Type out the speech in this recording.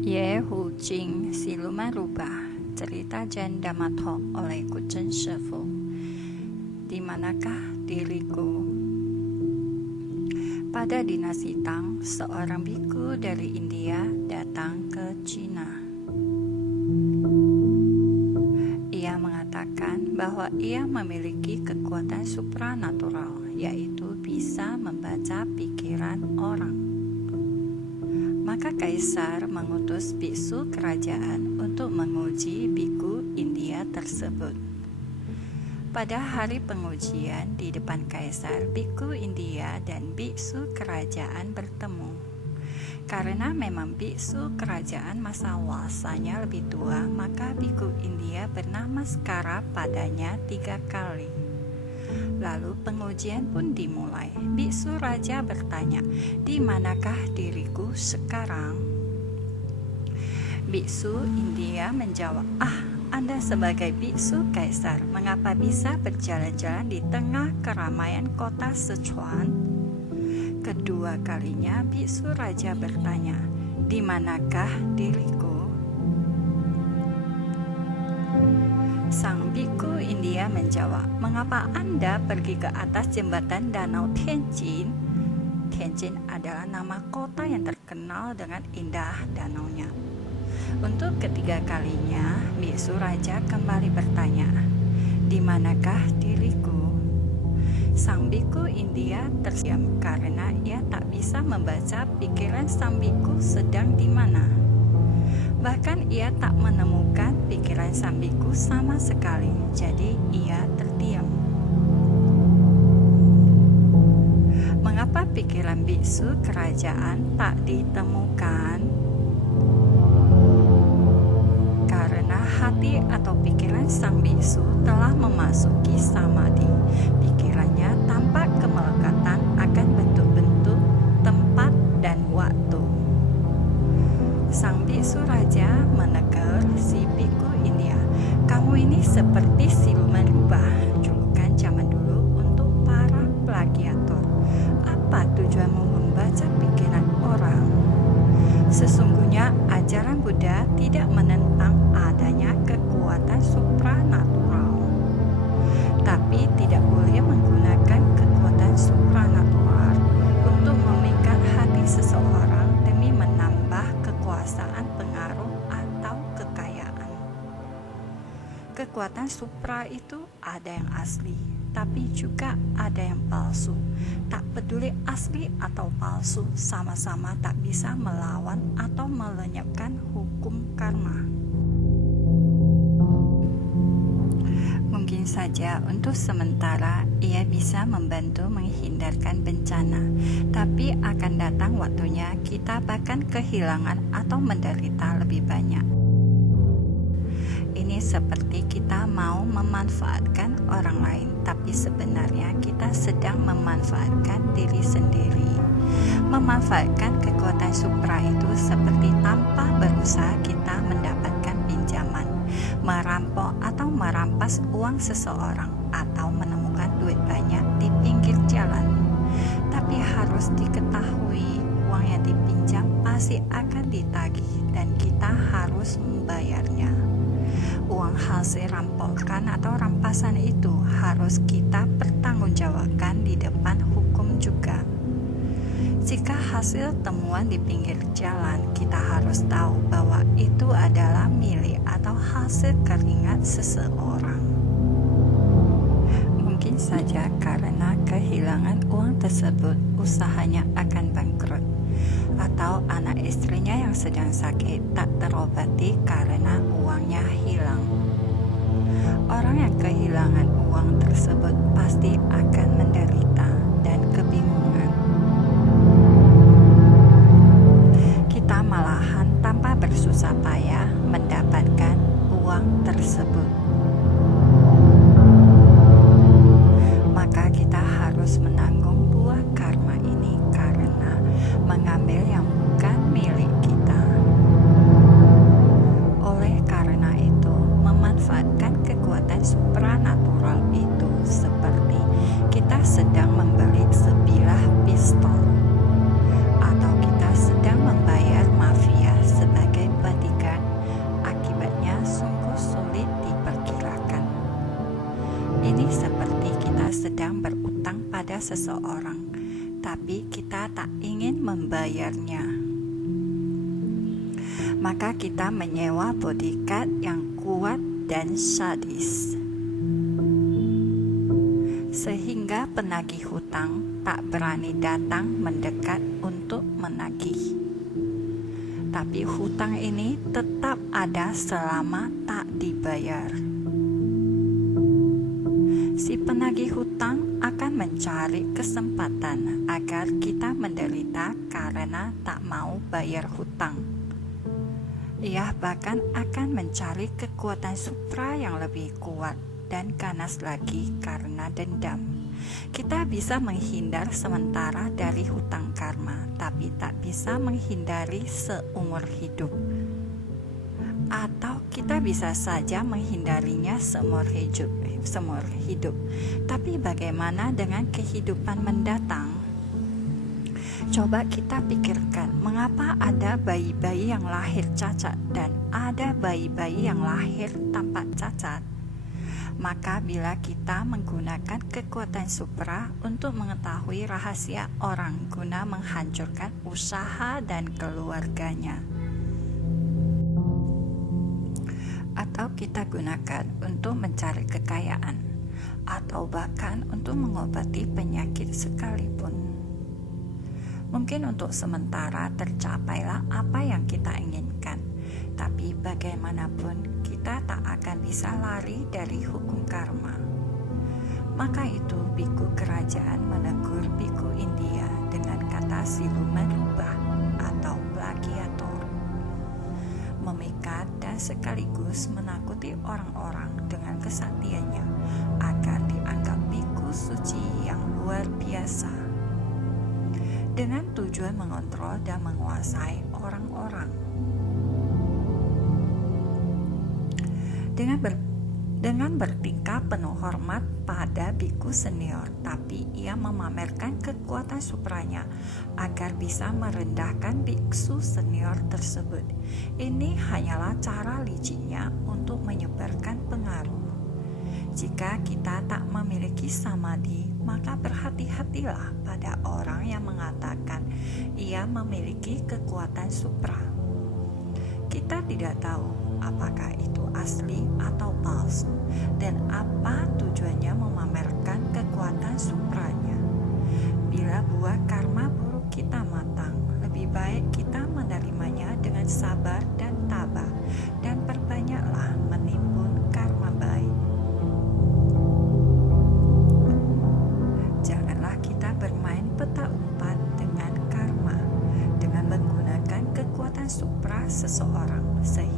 Ye Hu Jing Siluman Rubah, cerita Zen Dhamma Talk oleh Guzheng Shifu. Di manakah diriku? Pada dinasti Tang, seorang biku dari India datang ke Cina. Ia mengatakan bahwa ia memiliki kekuatan supranatural, yaitu bisa membaca pikiran orang. Maka kaisar mengutus biksu kerajaan untuk menguji biku India tersebut. Pada hari pengujian di depan kaisar, biku India dan biksu kerajaan bertemu. Karena memang biksu kerajaan masa wasanya lebih tua, maka biku India bernamaskara padanya 3 kali. Lalu pengujian pun dimulai. Biksu raja bertanya, "Di manakah diriku sekarang?" Biksu India menjawab, Anda sebagai biksu kaisar, mengapa bisa berjalan-jalan di tengah keramaian kota Sichuan?" Kedua kalinya biksu raja bertanya, "Di manakah diriku?" Sang biku India menjawab, "Mengapa Anda pergi ke atas jembatan danau Tianjin?" Tianjin adalah nama kota yang terkenal dengan indah danaunya. Untuk ketiga kalinya, biksu raja kembali bertanya, "Di manakah diriku?" Sang biku India terdiam karena ia tak bisa membaca pikiran sang biku sedang di mana. Bahkan ia tak menemukan pikiran sang biku sama sekali, jadi ia terdiam. Mengapa pikiran biksu kerajaan tak ditemukan? Karena hati atau pikiran sang biksu telah memasuki samadhi. Pikirannya tanpa kemelekatan akan bentuk-bentuk, tempat, dan waktu. Sang biksu raja menegur si biku India, "Kamu ini seperti siluman rubah, julukan zaman dulu untuk para plagiator. Apa tujuanmu membaca pikiran orang? Sesungguhnya ajaran Buddha tidak menentang adanya kekuatan supranatural, tapi tidak boleh menggunakan kekuatan supranatural untuk memikat hati seseorang demi menambah kekuasaan, pengaruh, atau kekayaan. Kekuatan supra itu ada yang asli, tapi juga ada yang palsu. Tak peduli asli atau palsu, sama-sama tak bisa melawan atau melenyapkan hukum karma." Mungkin saja untuk sementara ia bisa membantu menghindarkan bencana, tapi akan datang waktunya kita bahkan kehilangan atau menderita lebih banyak. Ini seperti kita mau memanfaatkan orang lain, tapi sebenarnya kita sedang memanfaatkan diri sendiri. Memanfaatkan kekuatan supra itu seperti tanpa berusaha kita mendapatkan pinjaman, merampok atau merampas uang seseorang, atau menemukan duit banyak di pinggir jalan. Tapi harus diketahui, uang yang dipinjam pasti akan ditagih dan kita harus membayarnya. Uang hasil rampokan atau rampasan itu harus kita pertanggungjawabkan di depan hukum juga. Jika hasil temuan di pinggir jalan, kita harus tahu bahwa itu adalah milik atau hasil keringat seseorang. Mungkin saja karena kehilangan uang tersebut, usahanya akan bangkrut, atau anak istrinya yang sedang sakit tak terobati karena uangnya hilang. Orang yang kehilangan uang tersebut pasti akan menderita dan kebingungan. Kita malahan tanpa bersusah payah mendapatkan uang tersebut. Maka kita harus menanggung buah karma ini karena mengambil yang bukan milik kita. Oleh karena itu, memanfaatkan kekuatan supranatural itu seperti kita sedang membeli 9 seseorang, tapi kita tak ingin membayarnya. Maka kita menyewa bodyguard yang kuat dan sadis, sehingga penagih hutang tak berani datang mendekat untuk menagih. Tapi hutang ini tetap ada selama tak dibayar. Si penagih hutang akan mencari kesempatan agar kita menderita karena tak mau bayar hutang. Ia bahkan akan mencari kekuatan supra yang lebih kuat dan ganas lagi karena dendam. Kita bisa menghindar sementara dari hutang karma, tapi tak bisa menghindari seumur hidup. Atau kita bisa saja menghindarinya seumur hidup. Tapi bagaimana dengan kehidupan mendatang? Coba kita pikirkan, mengapa ada bayi-bayi yang lahir cacat dan ada bayi-bayi yang lahir tanpa cacat? Maka bila kita menggunakan kekuatan supra untuk mengetahui rahasia orang guna menghancurkan usaha dan keluarganya, atau kita gunakan untuk mencari kekayaan, atau bahkan untuk mengobati penyakit sekalipun, mungkin untuk sementara tercapailah apa yang kita inginkan, tapi bagaimanapun kita tak akan bisa lari dari hukum karma. Maka itu biku kerajaan menegur biku India dengan kata siluman rubah atau plagiator, memikat dan sekaligus menakuti orang-orang dengan kesaktiannya agar dianggap biku suci yang luar biasa, dengan tujuan mengontrol dan menguasai orang-orang. Dengan bertingkah penuh hormat pada biku senior, tapi ia memamerkan kekuatan supranya agar bisa merendahkan biksu senior tersebut. Ini hanyalah cara licinnya untuk menyebarkan pengaruh. Jika kita tak memiliki samadhi, maka berhati-hatilah pada orang yang mengatakan ia memiliki kekuatan supra. Kita tidak tahu apakah itu asli atau palsu, dan apa tujuannya memamerkan kekuatan supranya. Bila buah karma buruk kita matang, lebih baik kita menerimanya dengan sabar dan tabah, dan perbanyaklah menimbun karma baik. Janganlah kita bermain petak umpet dengan karma, dengan menggunakan kekuatan supra seseorang, sehingga